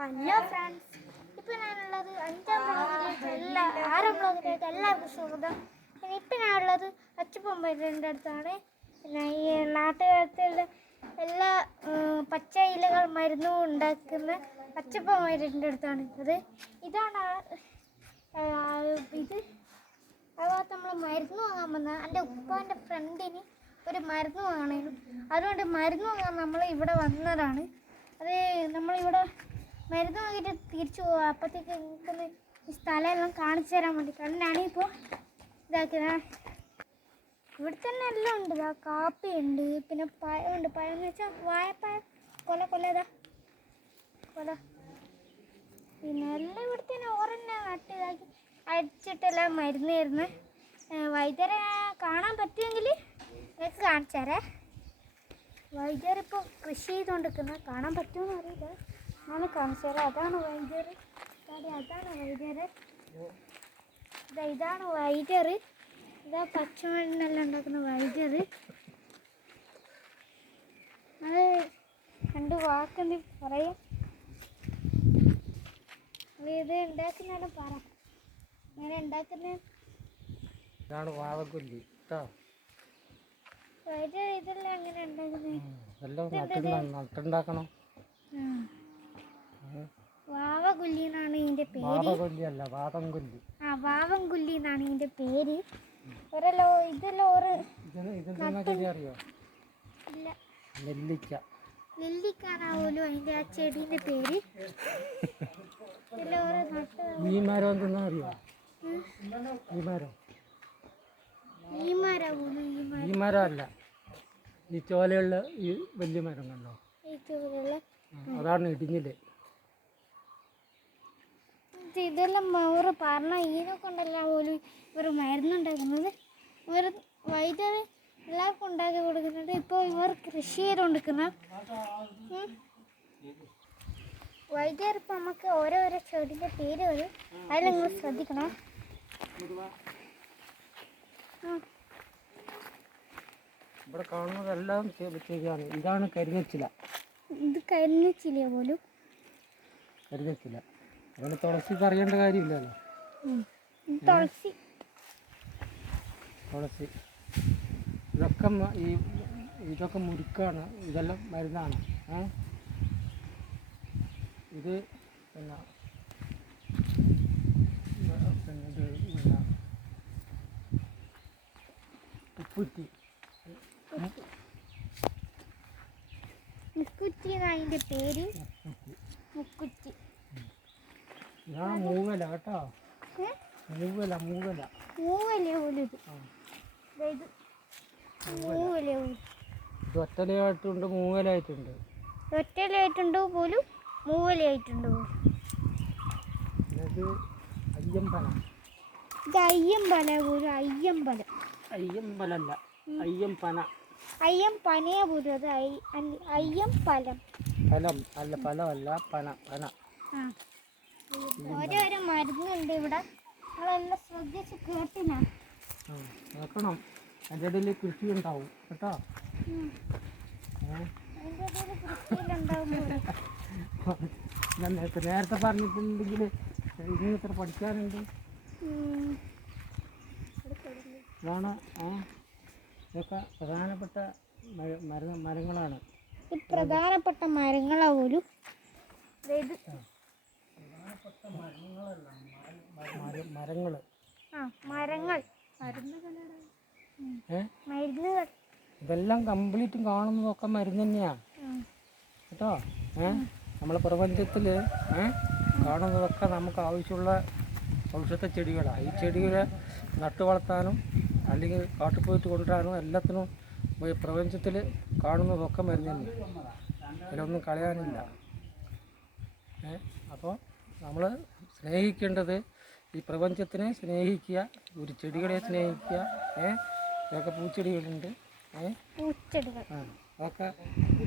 Hello friends, ഇപ്പം ഞാനുള്ളത് 5ാം ബ്ലോഗിലേക്ക് 6ാം ബ്ലോഗിലേക്ക് എല്ലാവർക്കും സ്വാഗതം. ഇപ്പം ഞാനുള്ളത് അച്ചുപൊമ്പേൻ്റെ അടുത്താണ്. പിന്നെ ഈ നാട്ടുകാരത്തിലുള്ള എല്ലാ പച്ച ഇലകൾ മരുന്നും ഉണ്ടാക്കുന്ന അച്ചുപൊമ്പേൻ്റെ അടുത്താണ് ഇത്. ഇതാണ് ഇത്. അതുപോലെ നമ്മൾ മരുന്ന് വാങ്ങാൻ വന്ന എൻ്റെ ഉപ്പാൻ്റെ ഫ്രണ്ടിന് ഒരു മരുന്ന് വാങ്ങണേനും, അതുകൊണ്ട് മരുന്ന് വാങ്ങാൻ നമ്മൾ ഇവിടെ വന്നതാണ്. അത് നമ്മളിവിടെ മരുന്ന് വാങ്ങിയിട്ട് തിരിച്ചു പോകുക. അപ്പോഴത്തേക്ക് നിൽക്കുന്ന ഈ സ്ഥലമെല്ലാം കാണിച്ചു തരാൻ വേണ്ടി കണ്ടാണ് ഇപ്പോൾ ഇതാക്കുന്നത്. ഇവിടെ തന്നെ എല്ലാം ഉണ്ട്. ഇതാ കാപ്പിയുണ്ട്, പിന്നെ പഴമുണ്ട്. പഴം എന്ന് വെച്ചാൽ വാഴപ്പഴം, കൊല കൊല. പിന്നെ എല്ലാം ഇവിടെ തന്നെ ഓറന്നെ നട്ട് ഇതാക്കി അടിച്ചിട്ടെല്ലാം മരുന്ന് തരുന്ന വൈദ്യരെ കാണാൻ പറ്റുമെങ്കിൽ നിങ്ങൾക്ക് കാണിച്ചു തരാം. വൈദ്യരിപ്പോൾ കൃഷി ചെയ്തുകൊണ്ടിരിക്കുന്ന കാണാൻ പറ്റുമെന്ന് അറിയില്ല. ഞാൻ കാണിച്ചു തരാം. അതാണ് വൈദ്യർ. ഇതാണ് വൈദ്യർ. ഇതാ പച്ചമരുന്നെല്ലാം ഉണ്ടാക്കുന്ന വൈദ്യർ. അത് രണ്ട് വാക്കെന്ത് പറയാം. ഇത് ഉണ്ടാക്കുന്നതെല്ലാം പറ. ഇങ്ങനെ ഉണ്ടാക്കുന്ന വൈദ്യർ ഇതെല്ലാം എങ്ങനെ ഉണ്ടാക്കുന്നത്? വാവകുല്ലി എന്നാണ് ഇതിന്റെ പേര്. വാവൻകുല്ലി എന്നാണ് ഇതിന്റെ പേര്. നെല്ലിക്കാനാവൂലോ അതിന്റെ ആ ചെടീന്റെ പേര്. ഈ മരമല്ല, ഈ ചോലയുള്ള ഈ വലിയ മരം കണ്ടോ? അതാണ് ഇടിഞ്ഞില്. ഇതെല്ലാം ഇവർ പറഞ്ഞ ഇതിനെ കൊണ്ടല്ല പോലും ഇവർ മരുന്നുണ്ടാക്കുന്നത്. ഇവർ വൈദ്യർ എല്ലാവർക്കും ഉണ്ടാക്കി കൊടുക്കുന്നുണ്ട്. ഇപ്പോൾ ഇവർ കൃഷി ചെയ്തുകൊണ്ടിരിക്കുന്ന വൈദ്യർ ഇപ്പം നമുക്ക് ഓരോരോ ചെടിൻ്റെ പേര് വരും. അതിൽ നിങ്ങൾ ശ്രദ്ധിക്കണം. ഇവിടെ കാണുന്നതെല്ലാം ശരിയാണ്. ഇതാണ് കരിഞ്ഞച്ചില. ഇത് കരിഞ്ഞച്ചില പോലും. കരിഞ്ഞച്ചില അങ്ങനെ തുളസി അറിയേണ്ട കാര്യമില്ലല്ലോ. തുളസി ഇതൊക്കെ മുരുക്കാണ്. ഇതെല്ലാം മരുന്നാണ്. ഇത് പിന്നെ ഉപ്പുറ്റി അതിന്റെ പേര്. മുക്കുറ്റി. ഇതാണ് മൂവല കേട്ടോ. മൂവല ഇത് ഒറ്റലയായിട്ടുണ്ട്, മൂവലായിട്ടുണ്ട്. ഒറ്റലയായിട്ടുണ്ട് പോലും, മൂവലയായിട്ടുണ്ട് പോലും. ഇത് അയ്യമ്പല. ഇത് അയ്യമ്പല പോലും. അയ്യമ്പലല്ല, അയ്യമ്പന. അയ്യമ്പനയെ പോലും. അത് അയ്യമ്പലം. ഫലമല്ല, പന. ഓരോരോ മരുന്നുണ്ട് ഇവിടെ. നമ്മളെല്ലാം ശ്രദ്ധിച്ച് കേട്ടിനാ നോക്കണം. അതിൻ്റെ ഇടയിൽ കൃഷി ഉണ്ടാവും കേട്ടോ. ഞാൻ നേരത്തെ പറഞ്ഞിട്ടുണ്ടെങ്കിൽ ഇനി ഇത്ര പഠിക്കാനുണ്ട്. ഇതാണ് ഇതൊക്കെ പ്രധാനപ്പെട്ട മരങ്ങളാണ്. ഈ പ്രധാനപ്പെട്ട മരങ്ങളാ പോലും. മരങ്ങൾ ഇതെല്ലാം കംപ്ലീറ്റും കാണുന്നതൊക്കെ മരുന്ന് തന്നെയാണ് കേട്ടോ. നമ്മളെ പ്രപഞ്ചത്തിൽ കാണുന്നതൊക്കെ നമുക്ക് ആവശ്യമുള്ള ഔഷധ ചെടികളാണ്. ഈ ചെടികളെ നട്ടു വളർത്താനും അല്ലെങ്കിൽ കാട്ടിൽ പോയിട്ട് കൊണ്ടുവരാനും എല്ലാത്തിനും പ്രപഞ്ചത്തിൽ കാണുന്നതൊക്കെ മരുന്ന് തന്നെയാണ്. അതിലൊന്നും കളയാനില്ല. അപ്പോൾ നമ്മൾ സ്നേഹിക്കേണ്ടത് ഈ പ്രപഞ്ചത്തിനെ സ്നേഹിക്കുക, ഒരു ചെടികളെ സ്നേഹിക്കുക. ഇതൊക്കെ പൂച്ചെടികളുണ്ട്. അതൊക്കെ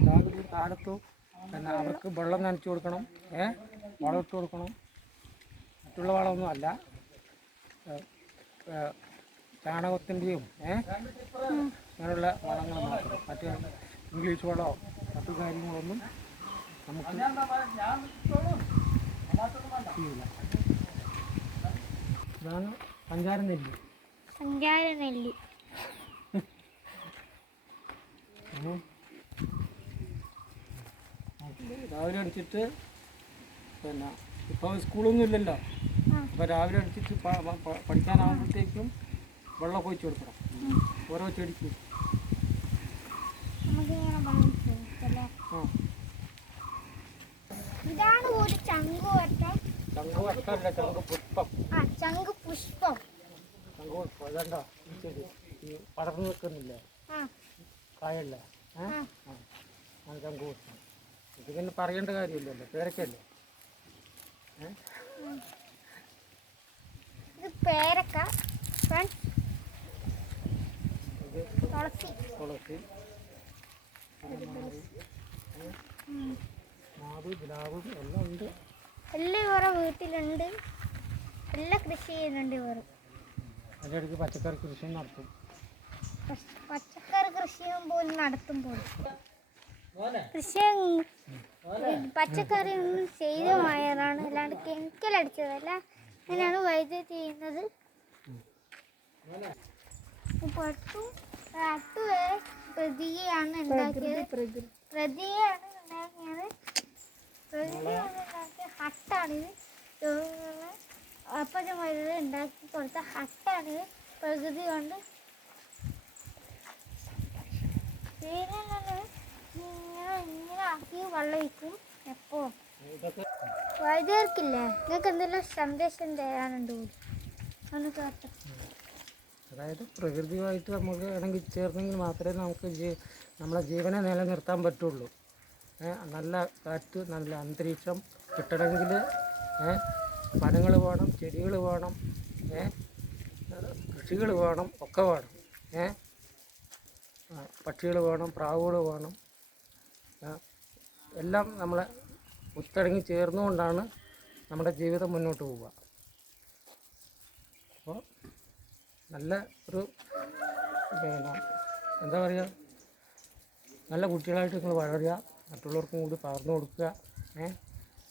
രാവിലെ കാലത്തും പിന്നെ അവർക്ക് വെള്ളം നനച്ചു കൊടുക്കണം, വളമിട്ട് കൊടുക്കണം. മറ്റുള്ള വളമൊന്നും അല്ല, ചാണകത്തിൻ്റെയും അങ്ങനെയുള്ള വളങ്ങൾ മാത്രം. മറ്റേ ഇംഗ്ലീഷ് വളമോ മറ്റു കാര്യങ്ങളൊന്നും നമുക്ക് ഇതാണ് പഞ്ചാര നെല്ല്. സഞ്ചാര നെല്ലി. രാവിലെ അടിച്ചിട്ട് പിന്നെ ഇപ്പോൾ സ്കൂളൊന്നും ഇല്ലല്ലോ. അപ്പോൾ രാവിലെ അടിച്ചിട്ട് പഠിക്കാനാകുമ്പോഴത്തേക്കും വെള്ളം ഒഴിച്ച് കൊടുക്കണം ഓരോ ചെടിക്കും. ആ ഇതാണ് ഒരു ചങ്കുവട്ടം. ചങ്കുവട്ടല്ല, ചങ്ക് പുഷ്പം. ചങ്ക് പുഷ്പം. ചങ്ക് പുഷ്പം അതണ്ട ഈ ചെടി ഈ പടർന്നു നിൽക്കുന്നില്ലേ കായല്ല. ചങ്ക് പുഷ്പം. ഇത് പിന്നെ പറയേണ്ട കാര്യമില്ലല്ലോ, പേരക്കല്ലേ. ഇത് പേരക്ക. തുളസി. തുളസി, മാവ്, പ്ലാവും എല്ലാം ഉണ്ട്. എല്ലാം ഇവരെ വീട്ടിലുണ്ട്. എല്ലാം കൃഷി ചെയ്യുന്നുണ്ട് ഇവർ. അതിൻ്റെ ഇടയ്ക്ക് പച്ചക്കറി കൃഷി നടത്തും. പച്ചക്കറി കൃഷിയും പോലും നടത്തും പോലും. കൃഷി പച്ചക്കറി ഒന്നും ചെയ്തമായതാണ്, അല്ലാണ്ട് കെമിക്കൽ അടിച്ചതല്ല. അങ്ങനെയാണ് വൈദ്യുതി ചെയ്യുന്നത്. പട്ടു വരെ പ്രതിയാണ് ഉണ്ടാക്കിയത്. പ്രതിയാണ് ഉണ്ടാക്കിയത്. പ്രകൃതി ഉണ്ടാക്കിയ ഹട്ടാണിത്. അപ്പച്ചന്മാര് ഉണ്ടാക്കി കൊടുത്ത ഹട്ടാണിത്. പ്രകൃതി കൊണ്ട് ഇങ്ങനെ ആക്കി വെള്ളം ഒഴിക്കും. എപ്പോ വൈദ്യുതിക്കില്ലേ നിങ്ങൾക്ക് എന്തെങ്കിലും സന്ദേശം തരാനുണ്ട് കൂടി ഒന്ന് കേട്ടോ. അതായത് പ്രകൃതിയുമായിട്ട് നമുക്ക് വേണമെങ്കിൽ ചേർന്നെങ്കിൽ മാത്രമേ നമുക്ക് നമ്മളെ ജീവനെ നിലനിർത്താൻ പറ്റുള്ളൂ. നല്ല കാറ്റ്, നല്ല അന്തരീക്ഷം കിട്ടണമെങ്കിൽ മരങ്ങൾ വേണം, ചെടികൾ വേണം, കൃഷികൾ വേണം, ഒക്കെ വേണം. പക്ഷികൾ വേണം, പ്രാവുകൾ വേണം. എല്ലാം നമ്മളെ ഒത്തിണങ്ങി ചേർന്നുകൊണ്ടാണ് നമ്മുടെ ജീവിതം മുന്നോട്ട് പോവുക. അപ്പോൾ നല്ല ഒരു പിന്നെ എന്താ പറയുക, നല്ല കുട്ടികളായിട്ട് നിങ്ങൾ വളരുക, മറ്റുള്ളവർക്കും കൂടി പകർന്നു കൊടുക്കുക.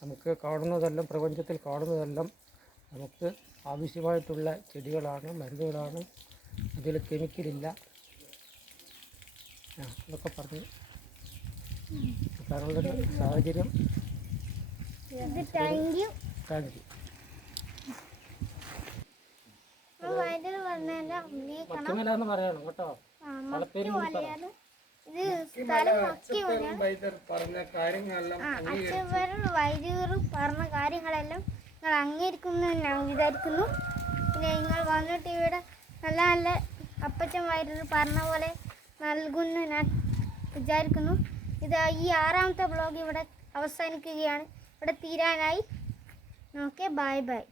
നമുക്ക് കാണുന്നതെല്ലാം, പ്രപഞ്ചത്തിൽ കാണുന്നതെല്ലാം നമുക്ക് ആവശ്യമായിട്ടുള്ള ചെടികളാണ്, മരുന്നുകളാണ്. അതിൽ കെമിക്കലില്ല. ഇതൊക്കെ പറഞ്ഞ് പറയാനുള്ളൊരു സാഹചര്യം. Thank you. Thank you. വൈദ്യുതി പറഞ്ഞാൽ മറ്റുമല എന്ന് പറയണം കേട്ടോ. മക്കി പോലെയാണ് ഇത്. സ്ഥലം മക്കി പോലെയാണ്. അച്ഛൻ വൈദ്യുതി പറഞ്ഞ കാര്യങ്ങളെല്ലാം നിങ്ങൾ അംഗീകരിക്കുന്നു ഞാൻ വിചാരിക്കുന്നു. പിന്നെ നിങ്ങൾ വന്നിട്ട് ഇവിടെ നല്ല നല്ല അപ്പച്ചൻ വൈദ്യുതി പറഞ്ഞ പോലെ നൽകുന്നു ഞാൻ വിചാരിക്കുന്നു. ഇത് ഈ 6ാമത്തെ ബ്ലോഗ് ഇവിടെ അവസാനിക്കുകയാണ്. ഇവിടെ തീരാനായി. Okay, bye bye.